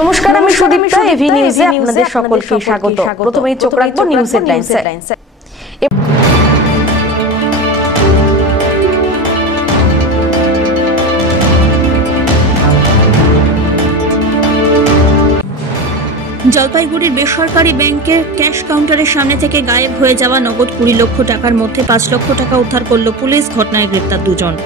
নমস্কার, আমি সুদীপ্তা। এভি নিউজে আপনাদের সকলকে স্বাগত। প্রথমেই চোখ রাখবো নিউজ হেডলাইনসে। জলপাইগুড়ির বেসরকারি ব্যাংকের ক্যাশ কাউন্টারের সামনে থেকে গায়েব হয়ে যাওয়া নগদ 20 লক্ষ টাকার মধ্যে 5 লক্ষ টাকা উদ্ধার করল পুলিশ। ঘটনায় গ্রেপ্তার 2 জন।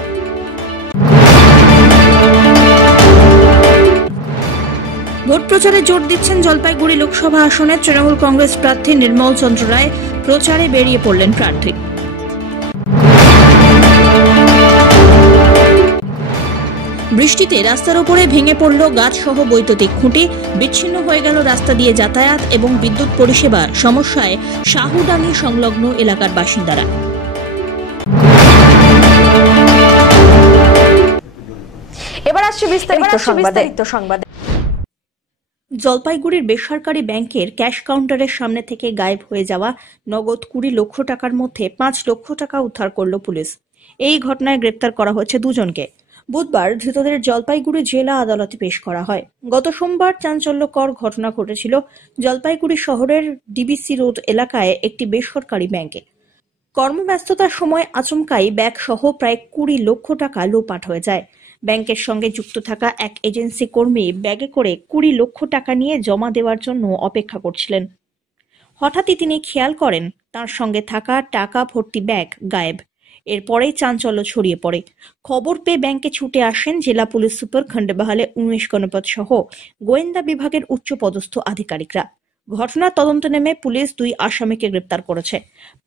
ভোট প্রচারে জোর দিচ্ছেন জলপাইগুড়ি লোকসভা আসনের তৃণমূল কংগ্রেস প্রার্থী নির্মল চন্দ্র রায়। প্রচারে বেরিয়ে পড়লেন প্রার্থী। বৃষ্টিতে রাস্তার উপরে ভেঙে পড়ল গাছ সহ বৈদ্যুতিক খুঁটি। বিচ্ছিন্ন হয়ে গেল রাস্তা দিয়ে যাতায়াত এবং বিদ্যুৎ পরিষেবা। সমস্যায় শাহুডানি সংলগ্ন এলাকার বাসিন্দারা। এবার আসছে বিস্তারিত সংবাদ। জলপাইগুড়ির বেসরকারি ব্যাংকের ক্যাশ কাউন্টারের সামনে থেকে গায়েব হয়ে যাওয়া নগদ 20 লক্ষ টাকার মধ্যে 5 লক্ষ টাকা উদ্ধার করল পুলিশ। এই ঘটনায় গ্রেপ্তার করা হয়েছে 2 জনকে। বুধবার ধৃতদের জলপাইগুড়ি জেলা আদালতে পেশ করা হয়। গত সোমবার চাঞ্চল্যকর ঘটনা ঘটেছিল জলপাইগুড়ি শহরের ডিবিসি রোড এলাকায় একটি বেসরকারি ব্যাংকে। কর্মব্যস্ততার সময় আচমকাই ব্যাগ সহ প্রায় 20 লক্ষ টাকা লোপাট হয়ে যায়। ব্যাংকের সঙ্গে যুক্ত থাকা এক এজেন্সি কর্মী ব্যাগে করে 20 লক্ষ টাকা নিয়ে জমা দেওয়ার জন্য অপেক্ষা করছিলেন। হঠাৎই তিনি খেয়াল করেন তার সঙ্গে থাকা টাকা ভর্তি ব্যাগ গায়েব। এরপরেই চাঞ্চল্য ছড়িয়ে পড়ে। খবর পেয়ে ব্যাংকে ছুটে আসেন জেলা পুলিশ সুপার খন্ডেবাহালে উমেশ গণপত সহ গোয়েন্দা বিভাগের উচ্চপদস্থ আধিকারিকরা। ঘটনার তদন্তে নেমে পুলিশ 2 আসামিকে গ্রেপ্তার করেছে।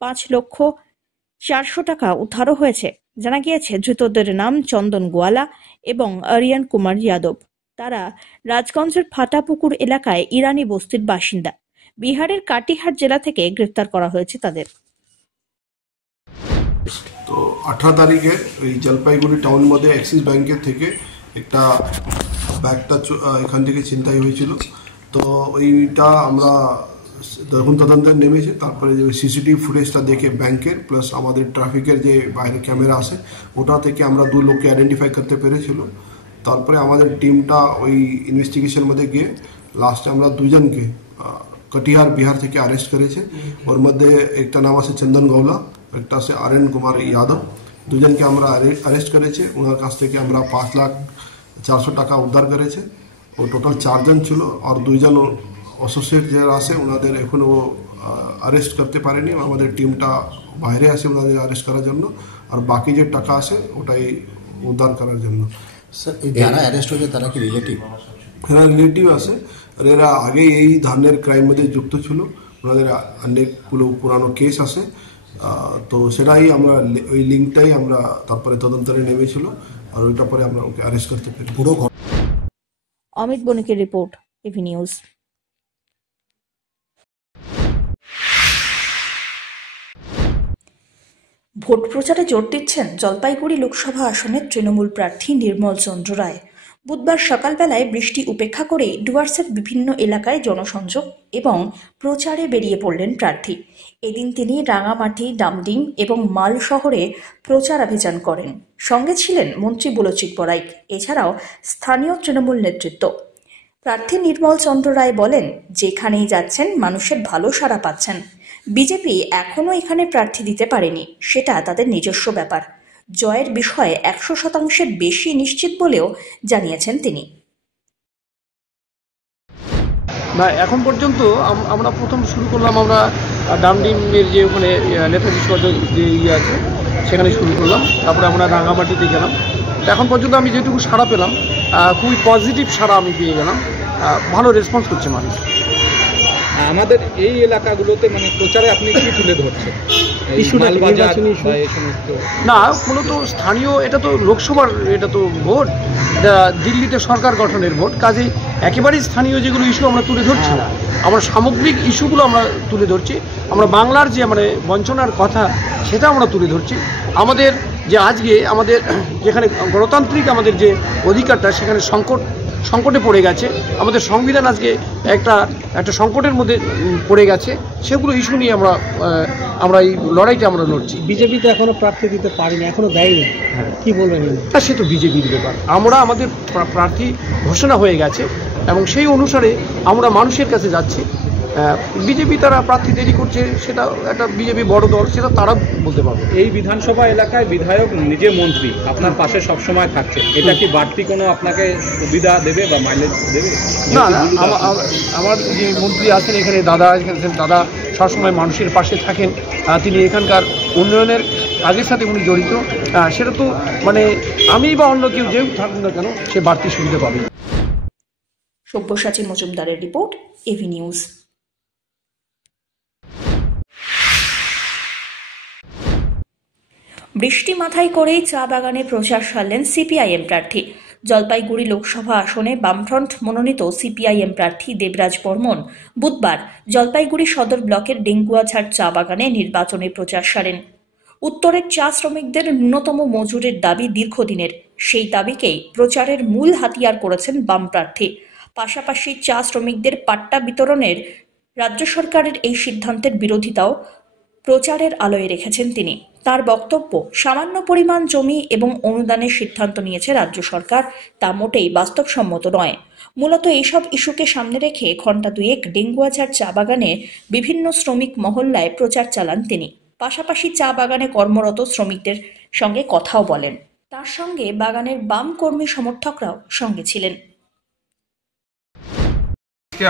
5,400,000 টাকা উদ্ধারও হয়েছে। জানা গিয়েছে ধৃতদের নাম চন্দন গোয়ালা এবং আরিয়ান কুমার যাদব। তারা রাজগঞ্জের ফাটাপুকুর এলাকায় ইরানি বস্তির বাসিন্দা। বিহারের কাটিহার জেলা থেকে গ্রেপ্তার করা হয়েছে তাদের। তো 18 তারিখে এই জলপাইগুড়ি টাউন মধ্যে অ্যাক্সিস ব্যাংকের থেকে একটা ব্যাগটা এখান থেকে ছিনতাই হয়েছিল। তো ওইটা আমরা যখন তদন্তে নেমেছি, তারপরে যে সিসিটিভি ফুটেজটা দেখে ব্যাংকের প্লাস আমাদের ট্রাফিকের যে বাইরে ক্যামেরা আছে ওটা থেকে আমরা 2 লোককে আইডেন্টিফাই করতে পেরেছিল। তারপরে আমাদের টিমটা ওই ইনভেস্টিগেশন মধ্যে গিয়ে লাস্টে আমরা 2 জনকে কটিহার বিহার থেকে অ্যারেস্ট করেছে। ওর মধ্যে একটা নাম আছে চন্দন গৌলা, একটা আছে আরিয়ান কুমার যাদব। 2 জনকে আমরা অ্যারেস্ট করেছে। ওনার কাছ থেকে আমরা 5,400,000 টাকা উদ্ধার করেছে। ও টোটাল 4 জন ছিল। আর 2 জন অ্যাসোসিয়েট যারা আছে ওনাদের এখনো অ্যারেস্ট করতে পারেনি। আমাদের টিমটা বাইরে আছে ওনাদের অ্যারেস্ট করার জন্য। আর বাকি যে টাকা আছে ওটাই উদ্ধার করার জন্য। স্যার, যারা অ্যারেস্ট হয়েছে তারা কি রিলেটিভ? হ্যাঁ, রিলেটিভ আছে। আর এরা আগেই এই ধরনের ক্রাইম মধ্যে যুক্ত ছিল। ওনাদের অনেকগুলো পুরানো কেস আছে। তো সেটাই আমরা ওই লিঙ্কটাই আমরা তারপরে তদন্তে নেমেছিল। আর ওইটা পরে আমরা ওকে অ্যারেস্ট করতে পারি। পুরো অমিত বণিকের রিপোর্ট, এভি নিউজ। ভোট প্রচারে জোর দিচ্ছেন জলপাইগুড়ি লোকসভা আসনের তৃণমূল প্রার্থী নির্মল চন্দ্র রায়। বুধবার সকালবেলায় বৃষ্টি উপেক্ষা করে ডুয়ার্সের বিভিন্ন এলাকায় জনসংযোগ এবং প্রচারে বেরিয়ে পড়লেন প্রার্থী। এদিন তিনি রাঙামাটি, ডামডিম এবং মাল শহরে প্রচারাভিযান করেন। সঙ্গে ছিলেন মন্ত্রী বুলচিত বড়াইক, এছাড়াও স্থানীয় তৃণমূল নেতৃত্ব। প্রার্থী নির্মল চন্দ্র রায় বলেন, যেখানেই যাচ্ছেন মানুষের ভালো সাড়া পাচ্ছেন। বিজেপি এখনও এখানে প্রার্থী দিতে পারেনি, সেটা তাদের নিজস্ব ব্যাপার। জয়ের বিষয়ে 100% বেশি নিশ্চিত বলেও জানিয়েছেন তিনি। না, এখন পর্যন্ত আমরা প্রথম শুরু করলাম আমরা ডামডিমের যে ওখানে নেতাজি সুভাষ যে আছে সেখানে শুরু করলাম। তারপরে আমরা রাঙামাটিতে গেলাম। এখন পর্যন্ত আমি যেটুকু সাড়া পেলাম খুবই পজিটিভ সাড়া আমি পেয়ে গেলাম। ভালো রেসপন্স করছে মানুষ। আমাদের এই এলাকাগুলোতে মানে প্রচারে আপনি কি তুলে ধরছেন? না, মূলত স্থানীয়, এটা তো লোকসভার, এটা তো ভোট, দিল্লিতে সরকার গঠনের ভোট। কাজেই একেবারেই স্থানীয় যেগুলো ইস্যু আমরা তুলে ধরছি না, আমরা সামগ্রিক ইস্যুগুলো আমরা তুলে ধরছি। আমরা বাংলার যে মানে বঞ্চনার কথা সেটা আমরা তুলে ধরছি। আমাদের যে আজকে আমাদের যেখানে গণতান্ত্রিক আমাদের যে অধিকারটা সেখানে সংকটে পড়ে গেছে, আমাদের সংবিধান আজকে একটা সংকটের মধ্যে পড়ে গেছে, সেগুলো ইস্যু নিয়ে আমরা এই লড়াইটা আমরা লড়ছি। বিজেপি তো এখনো প্রার্থী দিতে পারিনি, এখনো দেয়নি, কি বলবেন? সে তো বিজেপির ব্যাপার। আমরা আমাদের প্রার্থী ঘোষণা হয়ে গেছে, এবং সেই অনুসারে আমরা মানুষের কাছে যাচ্ছি। বিজেপি তারা প্রার্থী দেরি করছে, সেটা একটা বিজেপি বড় দল, সেটা তারা বলতে পারবে। এই বিধানসভা এলাকায় বিধায়ক নিজে মন্ত্রী আপনার পাশে সবসময় থাকছে, এটা কি বাড়তি কোনো আপনাকে সুবিধা দেবে বা মাইলেজ দেবে? না না, আমার যে মন্ত্রী আছেন এখানে, দাদা সবসময় মানুষের পাশে থাকেন। তিনি এখানকার উন্নয়নের কাজের সাথে উনি জড়িত। সেটা তো মানে আমি বা অন্য কেউ যেও থাকুন না কেন, সে বাড়তি সুবিধা পাবে। সব্যসাচী মজুমদারের রিপোর্ট, এভি নিউজ। বৃষ্টি মাথায় করেই চা বাগানে প্রচার সারলেন সিপিআইএম প্রার্থী। জলপাইগুড়ি লোকসভা আসনে বামফ্রন্ট মনোনীত সিপিআইএম প্রার্থী দেবরাজ বর্মন বুধবার জলপাইগুড়ি সদর ব্লকের ডেঙ্গুয়াঝাড় চা বাগানে নির্বাচনী প্রচার সারেন। উত্তরের চা শ্রমিকদের ন্যূনতম মজুরির দাবি দীর্ঘদিনের, সেই দাবিকেই প্রচারের মূল হাতিয়ার করেছেন বাম প্রার্থী। পাশাপাশি চা শ্রমিকদের পাট্টা বিতরণের রাজ্য সরকারের এই সিদ্ধান্তের বিরোধিতাও প্রচারের আলোয় রেখেছেন তিনি। তার বক্তব্য, সামান্য পরিমাণ জমি এবং অনুদানের সিদ্ধান্ত নিয়েছে রাজ্য সরকার, তা মোটেই বাস্তবসম্মত নয়। মূলত এইসব ইস্যুকে সামনে রেখে ঘণ্টা দুয়েক ডেঙ্গুয়াঝাড় চা বাগানে বিভিন্ন শ্রমিক মহল্লায় প্রচার চালান তিনি। পাশাপাশি চা বাগানে কর্মরত শ্রমিকদের সঙ্গে কথাও বলেন। তার সঙ্গে বাগানের বাম কর্মী সমর্থকরাও সঙ্গে ছিলেন।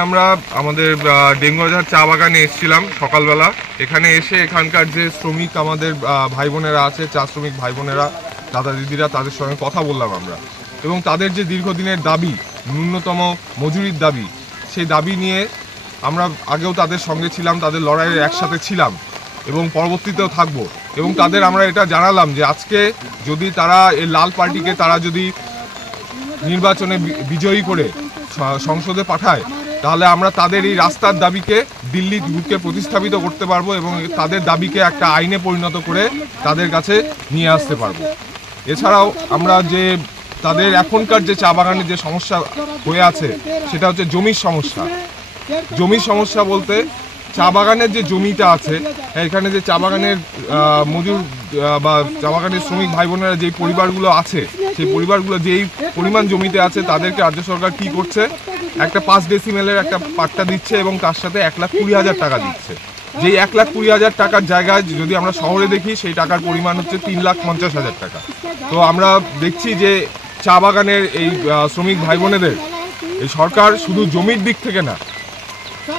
আমরা আমাদের ডেঙ্গুয়াঝাড় চা বাগানে এসেছিলাম সকালবেলা। এখানে এসে এখানকার যে শ্রমিক আমাদের ভাই বোনেরা আছে, চা শ্রমিক ভাই বোনেরা, দাদা দিদিরা, তাদের সঙ্গে কথা বললাম আমরা, এবং তাদের যে দীর্ঘদিনের দাবি, ন্যূনতম মজুরির দাবি, সেই দাবি নিয়ে আমরা আগেও তাদের সঙ্গে ছিলাম, তাদের লড়াইয়ে একসাথে ছিলাম এবং পরবর্তীতেও থাকবো। এবং তাদের আমরা এটা জানালাম যে আজকে যদি তারা এই লাল পার্টিকে তারা যদি নির্বাচনে বিজয়ী করে সংসদে পাঠায়, তাহলে আমরা তাদের এই রাস্তার দাবিকে দিল্লি বুকে প্রতিস্থাপিত করতে পারবো এবং তাদের দাবিকে একটা আইনে পরিণত করে তাদের কাছে নিয়ে আসতে পারবো। এছাড়াও আমরা যে তাদের এখনকার যে চা বাগানের যে সমস্যা হয়ে আছে, সেটা হচ্ছে জমির সমস্যা। জমির সমস্যা বলতে চা বাগানের যে জমিটা আছে, এখানে যে চা বাগানের মজুর বা চা বাগানের শ্রমিক ভাই বোনেরা যেই পরিবারগুলো আছে, সেই পরিবারগুলো যেই পরিমাণ জমিতে আছে, তাদেরকে রাজ্য সরকার কি করছে, একটা 5 ডেসিমেলের একটা পাট্টা দিচ্ছে এবং তার সাথে 1,20,000 টাকা দিচ্ছে। যেই 1,20,000 টাকার জায়গায় যদি আমরা শহরে দেখি, সেই টাকার পরিমাণ হচ্ছে 3,50,000 টাকা। তো আমরা দেখছি যে চা বাগানের এই শ্রমিক ভাই বোনেদের এই সরকার শুধু জমির দিক থেকে না,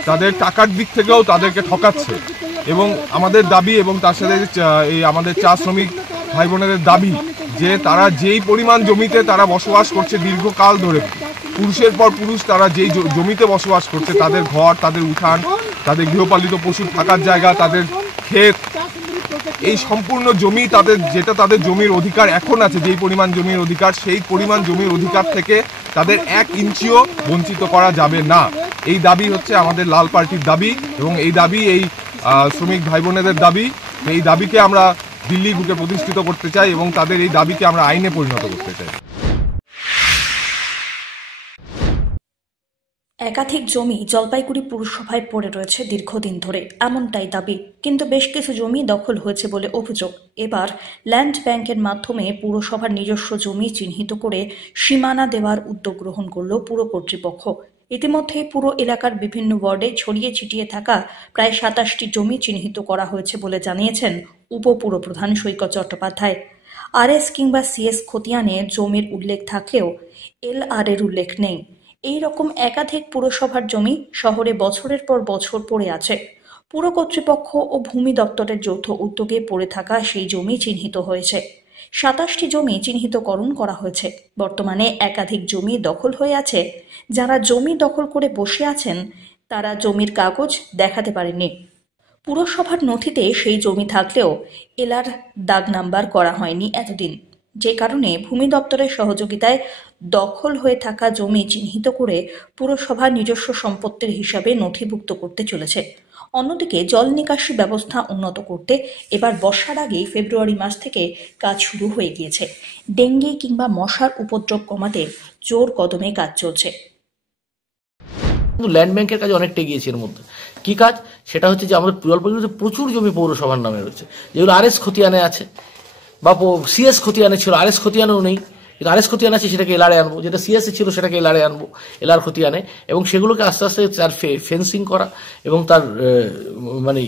তাদের টাকার দিক থেকেও তাদেরকে ঠকাচ্ছে। এবং আমাদের দাবি এবং তার সাথে এই আমাদের চা শ্রমিক ভাই বোনেদের দাবি যে তারা যেই পরিমাণ জমিতে তারা বসবাস করছে দীর্ঘকাল ধরে, পুরুষের পর পুরুষ তারা যেই জমিতে বসবাস করছে, তাদের ঘর, তাদের উঠান, তাদের গৃহপালিত পশুর থাকার জায়গা, তাদের ক্ষেত, এই সম্পূর্ণ জমি তাদের, যেটা তাদের জমির অধিকার এখন আছে, যেই পরিমাণ জমির অধিকার, সেই পরিমাণ জমির অধিকার থেকে তাদের 1 ইঞ্চিও বঞ্চিত করা যাবে না। এই দাবি হচ্ছে আমাদের লাল পার্টির দাবি এবং এই দাবি এই শ্রমিক ভাই বোনেদের দাবি। এই দাবিকে আমরা দিল্লি বুকে প্রতিষ্ঠিত করতে চাই এবং তাদের এই দাবিকে আমরা আইনে পরিণত করতে চাই। একাধিক জমি জলপাইগুড়ি পুরসভায় পড়ে রয়েছে দীর্ঘদিন ধরে, এমনটাই দাবি। কিন্তু বেশ কিছু জমি দখল হয়েছে বলে অভিযোগ। এবার ল্যান্ড ব্যাংকের মাধ্যমে পুরসভার নিজস্ব জমি চিহ্নিত করে সীমানা দেওয়ার উদ্যোগ গ্রহণ করল পুর কর্তৃপক্ষ। ইতিমধ্যে পুরো এলাকার বিভিন্ন ওয়ার্ডে ছড়িয়ে ছিটিয়ে থাকা প্রায় 27টি জমি চিহ্নিত করা হয়েছে বলে জানিয়েছেন উপপুরপ্রধান সৈকত চট্টোপাধ্যায়। আরএস কিংবা সিএস খতিয়ানে জমির উল্লেখ থাকলেও এলআর এর উল্লেখ নেই। এই রকম একাধিক পুরসভার জমি শহরে বছরের পর বছর পড়ে আছে। পুর কর্তৃপক্ষ ও ভূমি দপ্তরের যৌথ উদ্যোগে পড়ে থাকা সেই জমি চিহ্নিত হয়েছে। 27টি জমি চিহ্নিতকরণ করা হয়েছে। বর্তমানে একাধিক জমি দখল হয়ে আছে। যারা জমি দখল করে বসে আছেন, তারা জমির কাগজ দেখাতে পারেননি। পুরসভার নথিতে সেই জমি থাকলেও এলআর দাগ নাম্বার করা হয়নি এতদিন, যে কারণে ভূমি দপ্তরের সহযোগিতায় দখল হয়ে থাকা জমি চিহ্নিত করে পুরসভা নিজস্ব সম্পত্তির হিসাবে নথিভুক্ত করতে চলেছে। অন্যদিকে জল নিকাশি ব্যবস্থা উন্নত করতে এবার বর্ষার আগেই ফেব্রুয়ারি মাস থেকে কাজ শুরু হয়ে গিয়েছে। ডেঙ্গি কিংবা মশার উপদ্রব কমাতে জোর কদমে কাজ চলছে। ল্যান্ড ব্যাংকের কাজ অনেকটা গিয়েছে। এর মধ্যে কি কাজ, সেটা হচ্ছে যে আমাদের জলপাইগুড়িতে প্রচুর জমি পৌরসভার নামে রয়েছে, যেগুলো আরএস খতিয়ানে আছে বা সিএস খতিয়ানে ছিল, আরএস খতিয়ানেও নেই। কিন্তু আরএস খতিয়ান আছে সেটাকে এলআরে আনবো, যেটা সিএসএ ছিল সেটাকে এলআরে আনবো, এলআর খতিয়ানে, এবং সেগুলোকে আস্তে আস্তে তার ফেন্সিং করা এবং তার মানে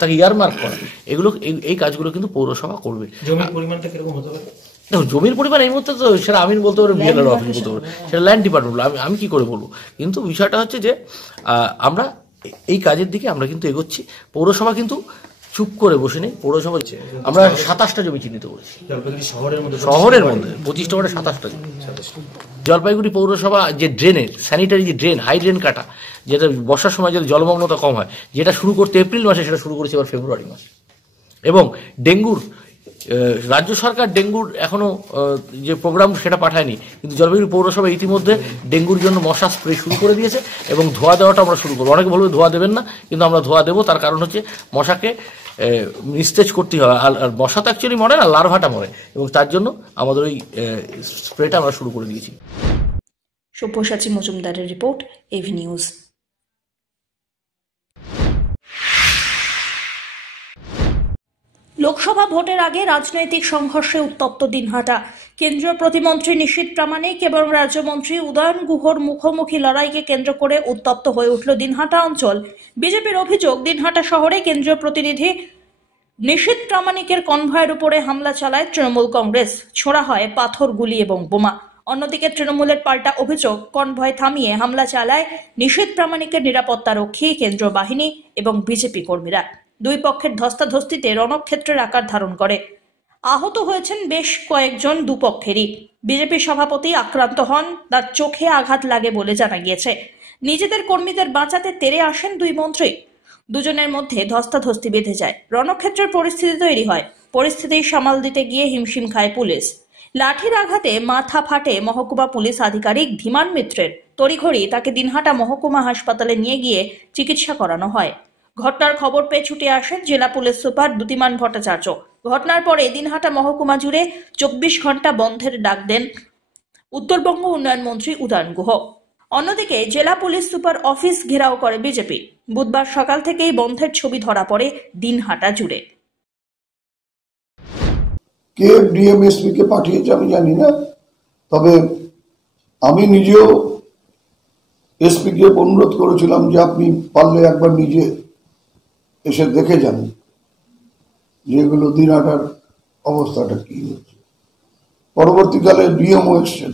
তাকে ইয়ারমার্ক করা, এগুলো এই কাজগুলো কিন্তু পৌরসভা করবে। জমির পরিমাণটা কিরকম হতে পারে? দেখো, জমির পরিমাণ এই মুহূর্তে তো সেটা আমি বলতে পারবো, বিএলআর অফিস বলতে পারবো, সেটা ল্যান্ড ডিপার্টমেন্ট, আমি কি করে বলবো। কিন্তু বিষয়টা হচ্ছে যে আমরা এই কাজের দিকে আমরা কিন্তু এগোচ্ছি। পৌরসভা কিন্তু চুপ করে বসে নেই। পৌরসভা আমরা 27টা জমি চিহ্নিত করেছি শহরের মধ্যে 25টা ওয়ার্ডে 27টা জমি। জলপাইগুড়ি পৌরসভা যে ড্রেনের স্যানিটারি যে ড্রেন, হাই ড্রেন কাটা, যেটা বর্ষার সময় যদি জলমগ্নতা কম হয়, যেটা শুরু করতে এপ্রিল মাসে, সেটা শুরু করেছে এবার ফেব্রুয়ারি মাসে। এবং ডেঙ্গুর রাজ্য সরকার ডেঙ্গুর এখনো যে প্রোগ্রাম সেটা পাঠায়নি, কিন্তু জলপাইগুড়ি পৌরসভা ইতিমধ্যে ডেঙ্গুর জন্য মশা স্প্রে শুরু করে দিয়েছে এবং ধোয়া দেওয়াটা আমরা শুরু করবো। অনেকে বলবে ধোয়া দেবেন না, কিন্তু আমরা ধোয়া দেবো। তার কারণ হচ্ছে মশাকে নিস্তেজ করতে হয়, আর মশা তো অ্যাকচুয়ালি মরে না, লার্ভাটা মরে, এবং তার জন্য আমাদের ওই স্প্রেটা আমরা শুরু করে দিয়েছি। সব্যসাচী মজুমদারের রিপোর্ট, এভি নিউজ। লোকসভা ভোটের আগে রাজনৈতিক সংঘর্ষে উত্তপ্ত দিনহাটা। কেন্দ্রীয় প্রতিমন্ত্রী নিশীথ প্রামাণিক এবং রাজ্যমন্ত্রী উদয়ন গুহর মুখোমুখি লড়াইকে কেন্দ্র করে উত্তপ্ত হয়ে উঠল দিনহাটা অঞ্চল। বিজেপির অভিযোগ, দিনহাটা শহরে কেন্দ্রীয় প্রতিনিধি নিশীথ প্রামাণিকের কনভয়ের উপরে হামলা চালায় তৃণমূল কংগ্রেস। ছোড়া হয় পাথর, গুলি এবং বোমা। অন্যদিকে তৃণমূলের পাল্টা অভিযোগ, কনভয় থামিয়ে হামলা চালায় নিশীথ প্রামাণিকের নিরাপত্তারক্ষী, কেন্দ্রীয় বাহিনী এবং বিজেপি কর্মীরা। দুই পক্ষের ধস্তাধস্তিতে রণক্ষেত্রের আকার ধারণ করে। আহত হয়েছেন বেশ কয়েকজন দুপক্ষেরই। বিজেপি সভাপতি আক্রান্ত হন, তার চোখে আঘাত লাগে বলে জানা গিয়েছে। নিজেদের কর্মীদের বাঁচাতে তেড়ে আসেন দুই মন্ত্রী। দুজনের মধ্যে ধস্তাধস্তি বেঁধে যায়। রণক্ষেত্রের পরিস্থিতি তৈরি হয়। পরিস্থিতি সামাল দিতে গিয়ে হিমশিম খায় পুলিশ। লাঠির আঘাতে মাথা ফাটে মহকুমা পুলিশ আধিকারিক ধীমান মিত্রের। তড়িঘড়ি তাকে দিনহাটা মহকুমা হাসপাতালে নিয়ে গিয়ে চিকিৎসা করানো হয়। ঘটনার খবর পেয়ে ছুটে আসেন জেলা পুলিশ সুপার দ্যুতিমান ভট্টাচার্য। ঘটনার পরে দিনহাটা মহকুমা জুড়ে 24 ঘন্টা বন্ধের ডাক দেন উত্তরবঙ্গ উন্নয়ন মন্ত্রী উদয়ন গুহ। অন্যদিকে জেলা পুলিশ সুপার অফিস ঘেরাও করে বিজেপি। বুধবার সকাল থেকেই বন্ধের ছবি ধরা পড়ে দিনহাটা জুড়ে। কে ডিএমএসপি কে পাঠিয়েছে আমি জানি না, তবে আমি নিজেও এসপি কে অনুরোধ করেছিলাম যে আপনি পারলে একবার নিজে এসে দেখে যান যেগুলো দিনহাটার অবস্থাটা কি হচ্ছে। পরবর্তীকালে ডিএমও এসছেন,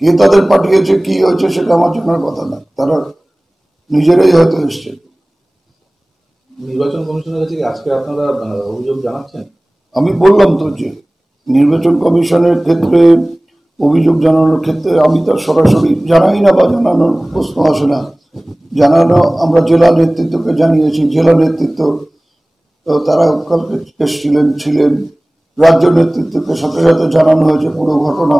কে তাদের পাঠিয়েছে কি হয়েছে সেটা আমার জানার কথা না, তারা নিজেরাই হয়তো এসছেন। নির্বাচন কমিশনের কাছে আজকে আপনারা অভিযোগ জানাচ্ছেন? আমি বললাম তো যে নির্বাচন কমিশনের ক্ষেত্রে অভিযোগ জানানোর ক্ষেত্রে আমি তার সরাসরি জানাই না বা জানানোর প্রশ্ন আসে না। জানানো আমরা জেলা নেতৃত্বকে জানিয়েছি, জেলা নেতৃত্ব তারা কালকে ছিলেন, রাজ্য নেতৃত্বকে সাথে সাথে জানানো হয়েছে পুরো ঘটনা।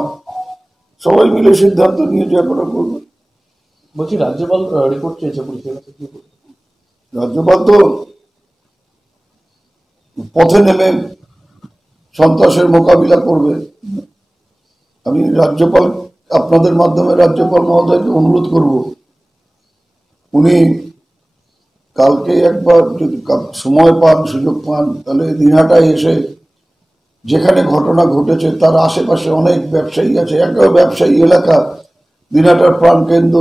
সবাই মিলে সিদ্ধান্ত নিয়ে যা করা করবে। বলছি রাজ্যপাল রিপোর্ট চেয়েছে পুলিশের কাছে, কি বলবে? রাজ্যপাল তো পথে নেমে সন্ত্রাসের মোকাবিলা করবে। আমি রাজ্যপাল, আপনাদের মাধ্যমে রাজ্যপাল মহোদয়কে অনুরোধ করব, উনি কালকে একবার যদি সময় পান, সুযোগ পান, তাহলে দিনহাটায় এসে যেখানে ঘটনা ঘটেছে তার আশেপাশে অনেক ব্যবসায়ী আছে, একটা ব্যবসায়ী এলাকা, দিনহাটার প্রাণকেন্দ্র,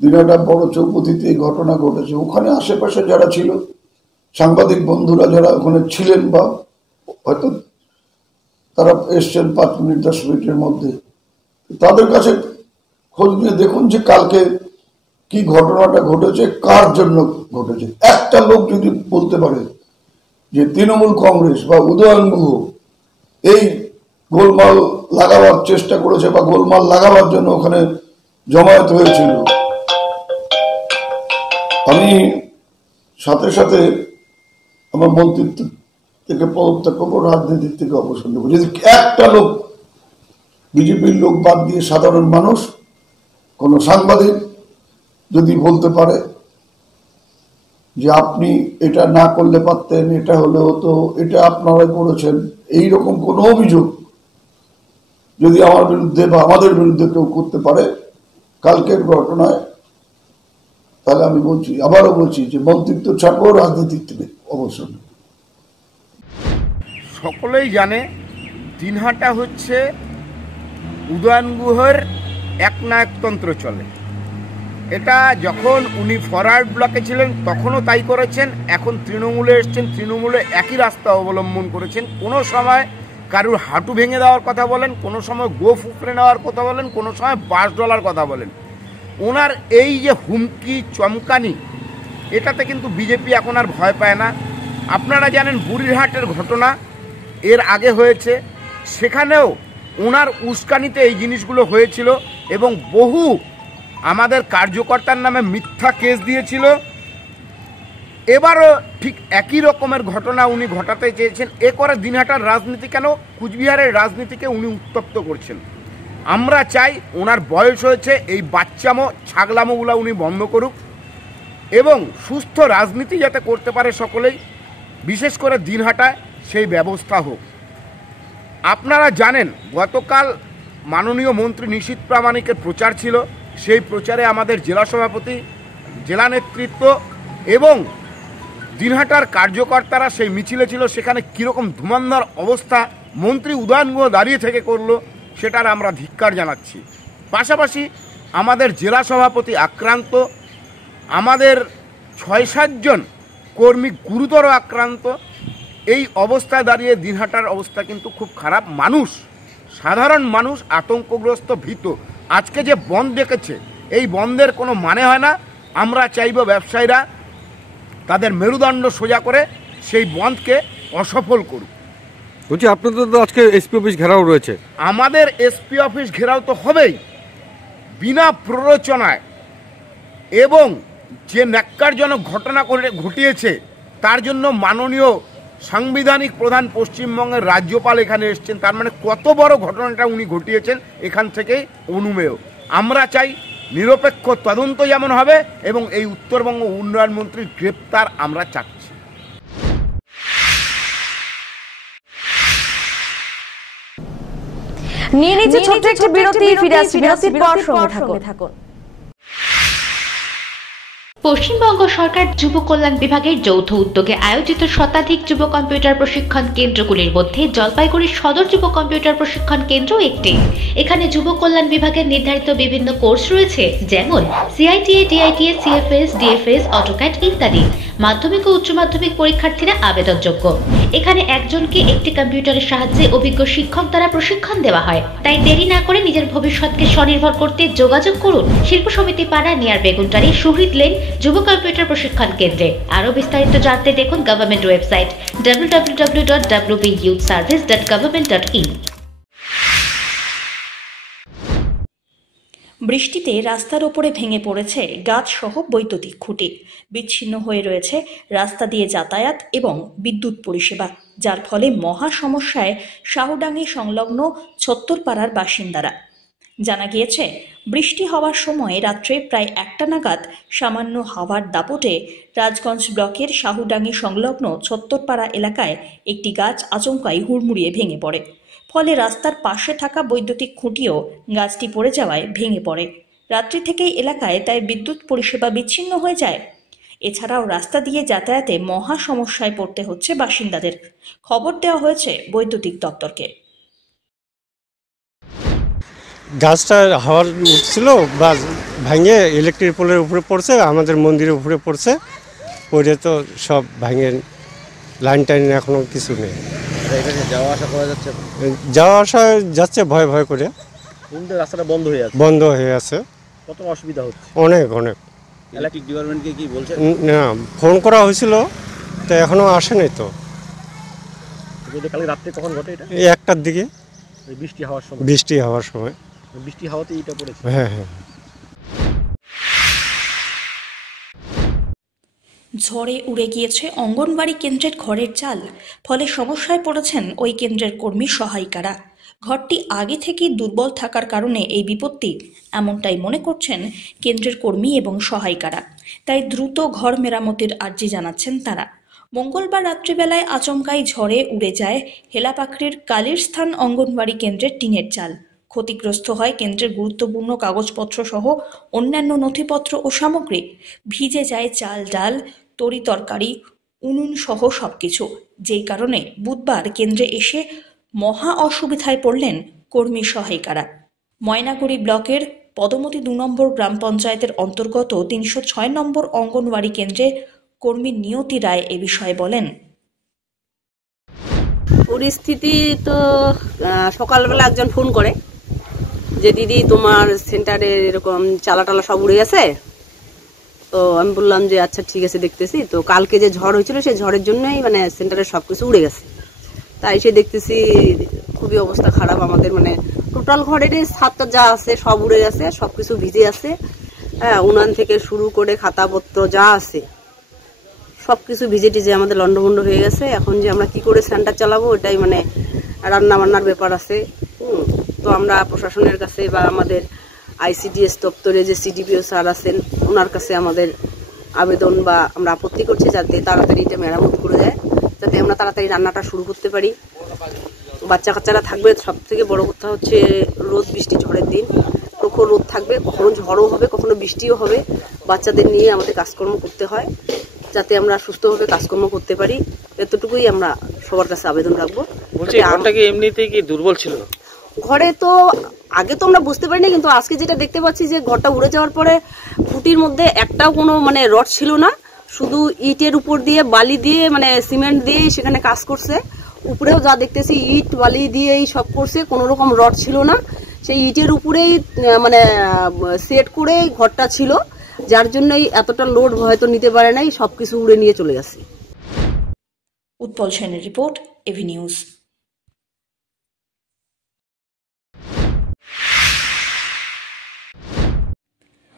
দিনহাটার বড় চৌপতিতে এই ঘটনা ঘটেছে। ওখানে আশেপাশে যারা ছিল, সাংবাদিক বন্ধুরা যারা ওখানে ছিলেন বা হয়তো তারা এসছেন 5 মিনিট 10 মিনিটের মধ্যে, তাদের কাছে খোঁজ নিয়ে দেখুন যে কালকে কি ঘটনাটা ঘটেছে, কার জন্য ঘটেছে। একটা লোক যদি বলতে পারে যে তৃণমূল কংগ্রেস বা উদয়ন গুহ এই গোলমাল লাগাবার চেষ্টা করেছে বা গোলমাল লাগাবার জন্য ওখানে জমায়েত হয়েছিল, আমি সাথে সাথে আমার মন্ত্রিত্ব থেকে পদত্যাগ করবো, রাজনীতির থেকে অবসর নেব। যদি একটা লোক, বিজেপির লোক বাদ দিয়ে সাধারণ মানুষ, কোন সাংবাদিক যদি বলতে পারে যে আপনি এটা না করলে পারতেন, এটা হলে হতো, এটা আপনারাই করেছেন, এইরকম কোনো অভিযোগ যদি আমার বিরুদ্ধে বা আমাদের বিরুদ্ধে কেউ করতে পারে কালকের ঘটনায়, তাহলে আমি বলছি, আবারও বলছি যে মন্ত্রিত্ব ছাড়বো, রাজনীতির থেকে অবসর নেব। সকলেই জানে দিনহাটা হচ্ছে উদয়ন গুহর একনায়কতন্ত্র চলে। এটা যখন উনি ফরওয়ার্ড ব্লকে ছিলেন তখনও তাই করেছেন, এখন তৃণমূলে এসছেন, তৃণমূলে একই রাস্তা অবলম্বন করেছেন। কোনো সময় কারুর হাঁটু ভেঙে দেওয়ার কথা বলেন, কোনো সময় গোফ উপড়ে নেওয়ার কথা বলেন, কোনো সময় $5 কথা বলেন। ওনার এই যে হুমকি চমকানি, এটাতে কিন্তু বিজেপি এখন আর ভয় পায় না। আপনারা জানেন বুড়িরহাটের ঘটনা এর আগে হয়েছে, সেখানেও ওনার উস্কানিতে এই জিনিসগুলো হয়েছিল এবং বহু আমাদের কার্যকর্তার নামে মিথ্যা কেস দিয়েছিল। এবারও ঠিক একই রকমের ঘটনা উনি ঘটাতে চেয়েছেন। এ করে দিনহাটার রাজনীতি কেন, কুচবিহারের রাজনীতিকে উনি উত্তপ্ত করছেন। আমরা চাই ওনার বয়স হয়েছে, এই বাচ্চামো ছাগলামোগুলো উনি বন্ধ করুক এবং সুস্থ রাজনীতি যাতে করতে পারে সকলেই, বিশেষ করে দিনহাটায় সেই ব্যবস্থা হোক। আপনারা জানেন গতকাল মাননীয় মন্ত্রী নিশীথ প্রামাণিকের প্রচার ছিল, সেই প্রচারে আমাদের জেলা সভাপতি, জেলা নেতৃত্ব এবং দিনহাটার কার্যকর্তারা সেই মিছিলে ছিল। সেখানে কীরকম ধুমান্ধার অবস্থা মন্ত্রী উদয়ন গুহ দাঁড়িয়ে থেকে করলো, সেটার আমরা ধিক্কার জানাচ্ছি। পাশাপাশি আমাদের জেলা সভাপতি আক্রান্ত, আমাদের ৬-৭ জন কর্মী গুরুতর আক্রান্ত। এই অবস্থায় দাঁড়িয়ে দিনহাটার অবস্থা কিন্তু খুব খারাপ। মানুষ, সাধারণ মানুষ আতঙ্কগ্রস্ত, ভীত। আজকে যে বন্ধ ডেকেছে, এই বন্ধের কোনো মানে হয় না। আমরা চাইব ব্যবসায়ীরা তাদের মেরুদণ্ড সোজা করে সেই বন্ধকে অসফল করুক। বলছি আপনাদের তো আজকে এসপি অফিস ঘেরাও রয়েছে। আমাদের এসপি অফিস ঘেরাও তো হবেই, বিনা প্ররোচনায় এবং যে ন্যাক্কারজনক ঘটনা ঘটিয়েছে তার জন্য মাননীয় সাংবিধানিক প্রধান পশ্চিমবঙ্গের রাজ্যপাল এখানে এসছেন। তার মানে কত বড় ঘটনাটা উনি ঘটিয়েছেন এখান থেকেই অনুমেয়। আমরা চাই নিরপেক্ষ তদন্ত যেমন হবে এবং এই উত্তরবঙ্গ উন্নয়ন মন্ত্রীর গ্রেপ্তার আমরা চাচ্ছি। নিয়ে নিচ্ছে ছোট্ট একটি বিরতি, ফিরে আসছি বিরতির পর, সঙ্গে থাকুন। পশ্চিমবঙ্গ সরকার যুব কল্যাণ বিভাগের যৌথ উদ্যোগে আয়োজিত শতাধিক যুব কম্পিউটার প্রশিক্ষণ কেন্দ্রগুলির মধ্যে জলপাইগুড়ির সদর যুব কম্পিউটার প্রশিক্ষণ কেন্দ্র একটি। এখানে যুব কল্যাণ বিভাগের নির্ধারিত বিভিন্ন কোর্স রয়েছে, যেমন সিআইটিএ, ডিআইটিএ, সিএফএস, ডিএফএস, অটোক্যাড ইত্যাদি। মাধ্যমিক ও উচ্চ মাধ্যমিক পরীক্ষার্থীরা আবেদনযোগ্য। এখানে একজনকে একটি কম্পিউটারের সাহায্যে অভিজ্ঞ শিক্ষক দ্বারা প্রশিক্ষণ দেওয়া হয়। তাই দেরি না করে নিজের ভবিষ্যৎকে স্বনির্ভর করতে যোগাযোগ করুন শিল্প সমিতি পাড়া, নিয়ার বেগুনটারি, শহীদ লেন যুব কম্পিউটার প্রশিক্ষণ কেন্দ্রে। আরও বিস্তারিত জানতে দেখুন গভর্নমেন্ট ওয়েবসাইট www.wbyouthservice.government.in। বৃষ্টিতে রাস্তার ওপরে ভেঙে পড়েছে গাছ সহ বৈদ্যুতিক খুঁটি। বিচ্ছিন্ন হয়ে রয়েছে রাস্তা দিয়ে যাতায়াত এবং বিদ্যুৎ পরিষেবা, যার ফলে মহা সমস্যায় শাহডাঙ্গি সংলগ্ন ছত্তরপাড়ার বাসিন্দারা। জানা গিয়েছে, বৃষ্টি হওয়ার সময় রাত্রে প্রায় 1টা নাগাদ সামান্য হাওয়ার দাপটে রাজগঞ্জ ব্লকের শাহডাঙ্গি সংলগ্ন ছত্তরপাড়া এলাকায় একটি গাছ আচমকাই হুড়মুড়িয়ে ভেঙে পড়ে। ফলে রাস্তার পাশে থাকা বৈদ্যুতিক খুঁটিও গাছটি পড়ে যাওয়ায় ভেঙে পড়ে। রাত্রি থেকেই এলাকায় তাই বিদ্যুৎ পরিষেবা বিচ্ছিন্ন হয়ে যায়। এছাড়াও রাস্তা দিয়ে যাতায়াতে মহা সমস্যায় পড়তে হচ্ছে বাসিন্দাদের। খবর দেওয়া হয়েছে বৈদ্যুতিক দপ্তরকে। গাছটা হাওয়ার উঠছিল বা ভাঙে ইলেকট্রিক পোলের উপরে পড়ছে, আমাদের মন্দিরের উপরে পড়ছে, পড়ে তো সব ভাঙে, লাইন টাইন এখনো কিছু নেই। যাওয়া আসা করা যাচ্ছে? যাওয়া আসা যাচ্ছে ভয় ভয় করে। রাস্তাটা বন্ধ হয়ে আছে? বন্ধ হয়ে আছে। কত অসুবিধা হচ্ছে? অনেক অনেক। ইলেকট্রিক ডিপার্টমেন্টকে কি বলছে? না, ফোন করা হয়েছিল, তো এখনো আসেনি তো। কালকে রাত্রে কখন ঘটে এটা? এই 1টার দিকে, বৃষ্টি হওয়ার সময়। বৃষ্টি হওয়ার সময়। বৃষ্টি হাওয়াতে এটা পড়েছে? হ্যাঁ হ্যাঁ। ঝড়ে উড়ে গিয়েছে অঙ্গনবাড়ি কেন্দ্রের ঘরের চাল। ফলে সমস্যায় পড়েছেন ওই কেন্দ্রের কর্মী সহায়িকারা। ঘরটি আগে থেকেই দুর্বল থাকার কারণে এই বিপত্তি, এমনটাই মনে করছেন কেন্দ্রের কর্মী এবং সহায়িকারা। তাই দ্রুত ঘর মেরামতির আর্জি জানাচ্ছেন তারা। মঙ্গলবার রাত্রিবেলায় আচমকাই ঝড়ে উড়ে যায় হেলাপাখড়ির কালীর স্থান অঙ্গনবাড়ি কেন্দ্রের টিনের চাল। ক্ষতিগ্রস্ত হয় কেন্দ্রের গুরুত্বপূর্ণ কাগজপত্র সহ অন্যান্য নথিপত্র ও সামগ্রী। ভিজে যায় চাল, ডাল, তরি তরকারি, উনুন সহ সবকিছু। যেই কারণে বুধবার কেন্দ্রে এসে মহা অসুবিধায় পড়লেন কর্মী সহায়িকারা। ময়নাগুড়ি ব্লকের পদমতি 2 নম্বর গ্রাম পঞ্চায়েতের অন্তর্গত 306 নম্বর অঙ্গনওয়াড়ি কেন্দ্রে কর্মী নিয়তি রায় এ বিষয়ে বলেন। পরিস্থিতি তো সকালবেলা একজন ফোন করে যে দিদি তোমার সেন্টারে এরকম চালা টালা সব উড়ে গেছে। তো আমি বললাম যে আচ্ছা ঠিক আছে দেখতেছি। তো কালকে যে ঝড় হয়েছিল সেই ঝড়ের জন্যই মানে সেন্টারের সব কিছু উড়ে গেছে। তাই এসে দেখতেছি খুবই অবস্থা খারাপ আমাদের, মানে টোটাল ঘরের ছাদটা যা আছে সব উড়ে গেছে, সব কিছু ভিজে আছে। হ্যাঁ, উনান থেকে শুরু করে খাতাপত্র যা আছে সব কিছু ভিজে টিজে আমাদের লন্ডভন্ড হয়ে গেছে। এখন যে আমরা কি করে সেন্টার চালাবো ওটাই মানে রান্না বান্নার ব্যাপার আছে। তো আমরা প্রশাসনের কাছে বা আমাদের ICDS দপ্তরে যে CDPO স্যার আছেন ওনার কাছে আমাদের আবেদন বা আমরা আপত্তি করছি যাতে তাড়াতাড়ি এটা মেরামত করে দেয়, যাতে আমরা তাড়াতাড়ি রান্নাটা শুরু করতে পারি। বাচ্চা কাচ্চারা থাকবে, সব থেকে বড় কথা হচ্ছে রোদ বৃষ্টি ঝড়ের দিন, কখনো রোদ থাকবে, কখনো ঝড়ও হবে, কখনো বৃষ্টিও হবে। বাচ্চাদের নিয়ে আমাদের কাজকর্ম করতে হয়, যাতে আমরা সুস্থভাবে কাজকর্ম করতে পারি, এতটুকুই আমরা সবার কাছে আবেদন রাখবো। এমনিতেই কি দুর্বল ছিল ঘরে? তো আগে তো আমরা বুঝতে পারিনি, কিন্তু আজকে যেটা দেখতে পাচ্ছি যে ঘরটা উড়ে যাওয়ার পরে খুঁটির মধ্যে একটাও কোনো মানে রড ছিল না, শুধু ইটের উপর দিয়ে বালি দিয়ে মানে সিমেন্ট দিয়ে সেখানে কাজ করছে। উপরেও যা দেখতেছি ইট বালি দিয়েই সব করছে, কোনো রকম রড ছিল না। সেই ইটের উপরেই মানে সেট করে ঘরটা ছিল, যার জন্যই এতটা লোড হয়তো নিতে পারে নাই, সবকিছু উড়ে নিয়ে চলে গেছে। উৎপল সেনের রিপোর্ট, এভি নিউজ।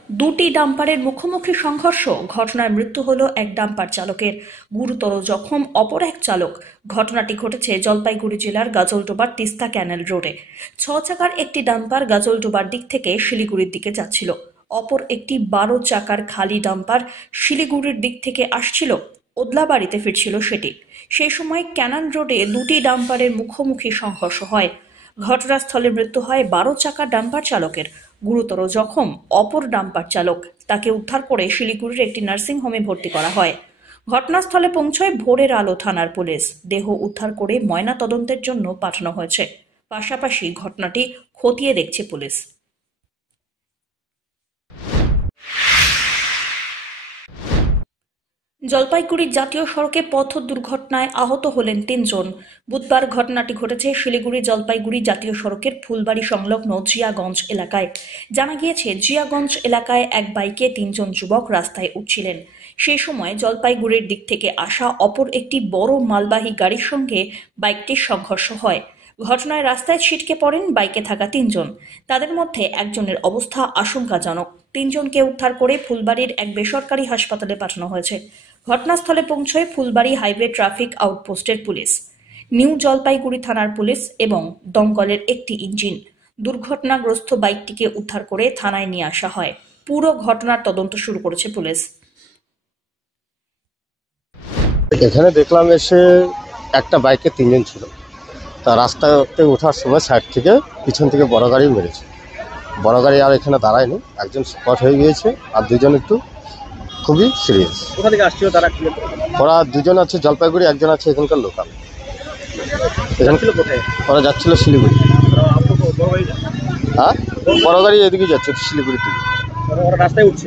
দুটি ডাম্পারের মুখোমুখি সংঘর্ষ, ঘটনায় মৃত্যু হল এক ডাম্পার চালকের, গুরুতর জখম অপর এক চালক। ঘটনাটি ঘটেছে জলপাইগুড়ি জেলার গাজলডোবার তিস্তা ক্যানেল রোডে। 6 চাকার একটি ডাম্পার গাজলডোবার দিক থেকে শিলিগুড়ির দিকে যাচ্ছিল, অপর একটি 12 চাকার খালি ডাম্পার শিলিগুড়ির দিক থেকে আসছিল, ওদলাবাড়িতে ফিরছিল সেটি। সেই সময় ক্যানাল রোডে দুটি ডাম্পারের মুখোমুখি সংঘর্ষ হয়। ঘটনাস্থলে মৃত্যু হয় 12 চাকা ডাম্পার চালকের, গুরুতর জখম অপর ডাম্পার চালক। তাকে উদ্ধার করে শিলিগুড়ির একটি নার্সিং হোমে ভর্তি করা হয়। ঘটনাস্থলে পৌঁছয় ভোরের আলো থানার পুলিশ। দেহ উদ্ধার করে ময়না তদন্তের জন্য পাঠানো হয়েছে। পাশাপাশি ঘটনাটি খতিয়ে দেখছে পুলিশ। জলপাইগুড়ি জাতীয় সড়কে পথ দুর্ঘটনায় আহত হলেন 3 জন। বুধবার ঘটনাটি ঘটেছে শিলিগুড়ি জলপাইগুড়ি জাতীয় সড়কের ফুলবাড়ি সংলগ্ন জিয়াগঞ্জ এলাকায়। জানা গিয়েছে, জিয়াগঞ্জ এলাকায় এক বাইকে 3 জন যুবক রাস্তায় উঠছিলেন। সেই সময় জলপাইগুড়ির দিক থেকে আসা অপর একটি বড় মালবাহী গাড়ির সঙ্গে বাইকটির সংঘর্ষ হয়। ঘটনায় রাস্তায় ছিটকে পড়েন বাইকে থাকা 3 জন। তাদের মধ্যে একজনের অবস্থা আশঙ্কাজনক। 3 জনকে উদ্ধার করে ফুলবাড়ির এক বেসরকারি হাসপাতালে পাঠানো হয়েছে। ঘটনাস্থলে পৌঁছয় ফুলবাড়ি হাইওয়ে ট্রাফিক আউটপোস্টের পুলিশ, নিউ জলপাইগুড়ি থানার পুলিশ এবং দমকলের একটি ইঞ্জিন। দুর্ঘটনাগ্রস্ত বাইকটিকে উদ্ধার করে থানায় নিয়ে আসা হয়। পুরো ঘটনার তদন্ত শুরু করেছে পুলিশ। এখানে দেখলাম এসে একটা বাইকে 3 জন ছিল, তা রাস্তাতে ওঠার সময় সাইড থেকে পিছন থেকে বড় গাড়ি মেরেছে। বড় গাড়ি আর এখানে দাঁড়ায়নি, একজন স্পট হয়ে গিয়েছে আর 2 জন একটু খুবই সিরিয়াস। কোথা থেকে আসছিল তারা? ওরা 2 জন আছে জলপাইগুড়ি, একজন আছে এখানকার লোকাল। ওরা যাচ্ছিল শিলিগুড়ি। হ্যাঁ, বড় গাড়ি এদিকে যাচ্ছে শিলিগুড়ির দিকে।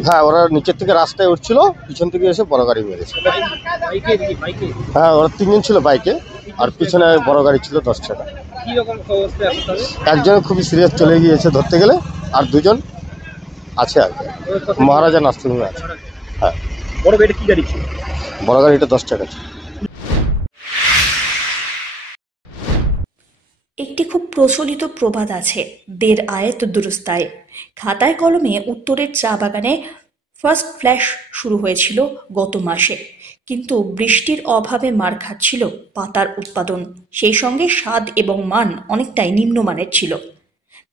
হ্যাঁ, ওরা নিচের থেকে রাস্তায় উঠছিল, পিছন থেকে এসে বড় গাড়ি মেরেছে। হ্যাঁ, ওরা 3 জন ছিল বাইকে, আর পিছনে বড় গাড়ি ছিল 10 চাকা। একজন খুবই সিরিয়াস, চলে গিয়েছে ধরতে গেলে, আর 2 জন আছে আর কি মহারাজা নার্সিংহোমে আছে। হ্যাঁ, বড় গাড়ি কি গাড়ি ছিল? বড় গাড়িটা 10 চাকা ছিল। একটি খুব প্রচলিত প্রবাদ আছে, দের আয়ে তো দুরুস্ত আয়ে। খাতায় কলমে উত্তরের চা বাগানে ফার্স্ট ফ্ল্যাশ শুরু হয়েছিল গত মাসে, কিন্তু বৃষ্টির অভাবে মার খাচ্ছিল পাতার উৎপাদন। সেই সঙ্গে স্বাদ এবং মান অনেকটাই নিম্নমানের ছিল।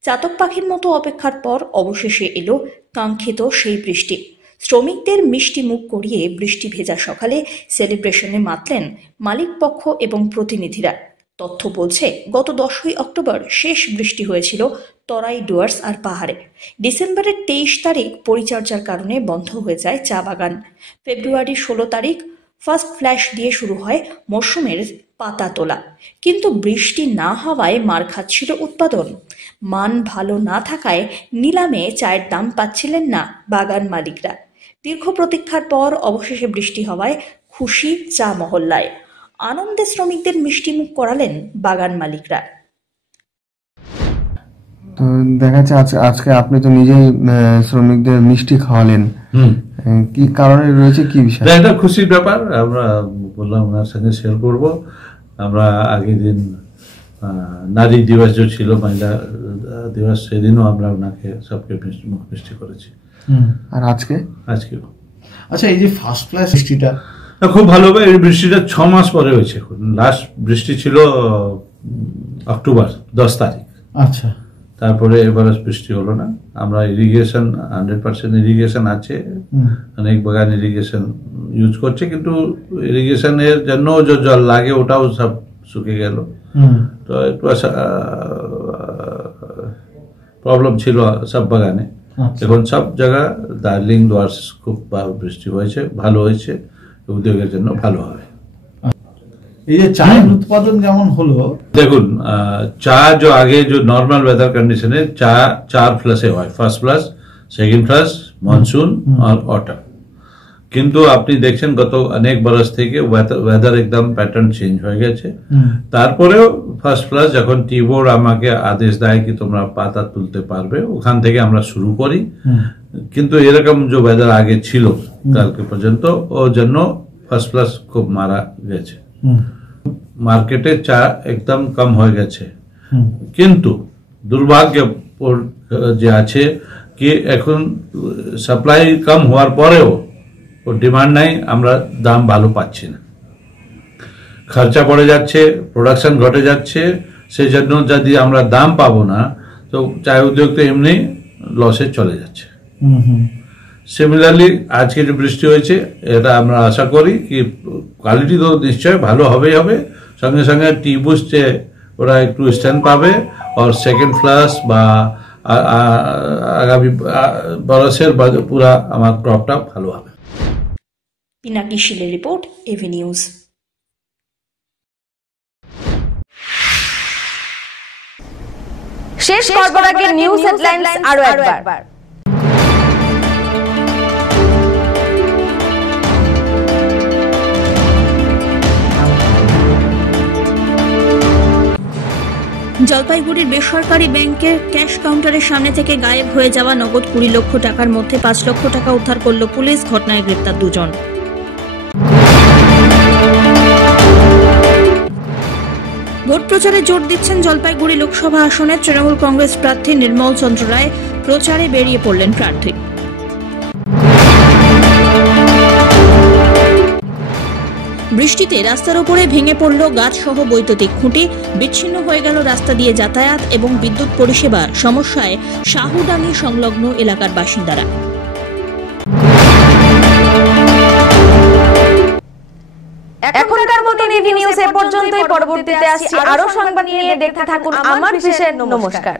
চাতক পাখির মতো অপেক্ষার পর অবশেষে এলো কাঙ্ক্ষিত সেই বৃষ্টি। শ্রমিকদের মিষ্টি মুখ করিয়ে বৃষ্টি ভেজা সকালে সেলিব্রেশনে মাতলেন মালিক পক্ষ এবং প্রতিনিধিরা। তথ্য বলছে, গত 10ই অক্টোবর শেষ বৃষ্টি হয়েছিল তরাই ডুয়ার্স আর পাহাড়ে। ডিসেম্বরের 23 তারিখ পরিচর্যার কারণে বন্ধ হয়ে যায় চা বাগান। ফেব্রুয়ারির 16 তারিখ ফার্স্ট ফ্ল্যাশ দিয়ে শুরু হয় মরশুমের পাতা তোলা, কিন্তু বৃষ্টি না হওয়ায় মার খাচ্ছিল উৎপাদন। মান ভালো না থাকায় নিলামে চায়ের দাম পাচ্ছিলেন না বাগান মালিকরা। দীর্ঘ প্রতীক্ষার পর অবশেষে বৃষ্টি হওয়ায় খুশি চা মহল্লায়। আনন্দে শ্রমিকদের মিষ্টিমুখ করালেন বাগান মালিকরা। তো দেখা যাচ্ছে আজকে আপনি তো নিজেই শ্রমিকদের মিষ্টি খাওয়ালেন, কি কারণে রয়েছে, কি বিষয়? এটা খুশির ব্যাপার। আমরা বললাম ওনার সঙ্গে শেয়ার করব। আমরা আগের দিন নারী দিবস যে ছিল, মহিলা দিবস, সেদিনও আমরা ওনাকে সবকে মিষ্টি করেছি। আর আজকেও আচ্ছা, এই যে ফার্স্ট ক্লাস বৃষ্টিটা খুব ভালো হবে। এই বৃষ্টিটা 6 মাস পরে হয়েছে। লাস্ট বৃষ্টি ছিল অক্টোবর 10 তারিখ। আচ্ছা, তারপরে এবার বৃষ্টি হলো না। আমরা ইরিগেশন 100% ইরিগেশন আছে, অনেক বাগান ইরিগেশন ইউজ করছে, কিন্তু ইরিগেশনের জন্য যে জল লাগে ওটাও সব শুকে গেল। তো একটু প্রবলেম ছিল সব বাগানে। এখন সব জায়গা দার্জিলিং দোয়ার্স খুব বৃষ্টি হয়েছে, ভালো হয়েছে, উদ্যোগের জন্য ভালো হবে। এই যে চায়ের উৎপাদন যেমন হলো, দেখুন চা যে আগে যে নর্মাল ওয়েদার কন্ডিশনে চা 4 ফ্লাসে হয়, first flush, second flush, monsoon আর অটাম। কিন্তু আপনি দেখছেন গত অনেক বরস থেকে ওয়েদার একদম প্যাটার্ন চেঞ্জ হয়ে গেছে। তারপরেও ফার্স্ট ফ্লাস যখন টি বোর্ড আমাকে আদেশ দেয় কি তোমরা পাতা তুলতে পারবে, ওখান থেকে আমরা শুরু করি। কিন্তু এরকম যে ওয়েদার আগে ছিল কালকে পর্যন্ত, ওর জন্য ফার্স্ট ফ্লাস খুব মারা গেছে। মার্কেটে চা একদম কম হয়ে গেছে। কিন্তু দুর্ভাগ্য যে আছে কি এখন সাপ্লাই কম হওয়ার পরেও ডিমান্ড নাই, আমরা দাম ভালো পাচ্ছি না, খরচা পড়ে যাচ্ছে, প্রোডাকশন ঘটে যাচ্ছে। সেই জন্য যদি আমরা দাম পাবো না, তো চায় উদ্যোগ তো এমনি লসে চলে যাচ্ছে। সিমিলারলি আজকে যে বৃষ্টি হয়েছে, এটা আমরা আশা করি কি কোয়ালিটি তো নিশ্চয় ভালো হবেই হবে, সঙ্গে সঙ্গে টি বুস্টে ওরা একটু স্ট্যান্ড পাবে, আর সেকেন্ড ফ্লাস বা আগামী বরসের পুরা আমার ক্রপটা ভালো হবে। পিনাকি শিলের রিপোর্ট, এভি নিউজ। শেষ করবার আগে নিউজ হেডলাইন্স আরো একবার। জলপাইগুড়ির বেসরকারি ব্যাংকের ক্যাশ কাউন্টারের সামনে থেকে গায়েব হয়ে যাওয়া নগদ 20 লক্ষ টাকার মধ্যে 5 লক্ষ টাকা উদ্ধার করল পুলিশ। ঘটনায় গ্রেপ্তার 2 জন। ভোট প্রচারে জোর দিচ্ছেন জলপাইগুড়ি লোকসভা আসনের তৃণমূল কংগ্রেস প্রার্থী নির্মল চন্দ্র রায়। প্রচারে বেরিয়ে পড়লেন প্রার্থী। বৃষ্টিতে রাস্তার উপরে ভেঙে পড়ল গাছ সহ বৈদ্যুতিক খুঁটি, বিচ্ছিন্ন হয়ে গেল রাস্তা দিয়ে যাতায়াত এবং বিদ্যুৎ পরিষেবা। সমস্যায় শাহুডাঙ্গি সংলগ্ন এলাকার বাসিন্দারা। এখনকার মতো এভি নিউজ এ পর্যন্তই। পরবর্তীতে আসছি আরো সংবাদ নিয়ে। দেখতে থাকুন আমার বিশেষ। নমস্কার।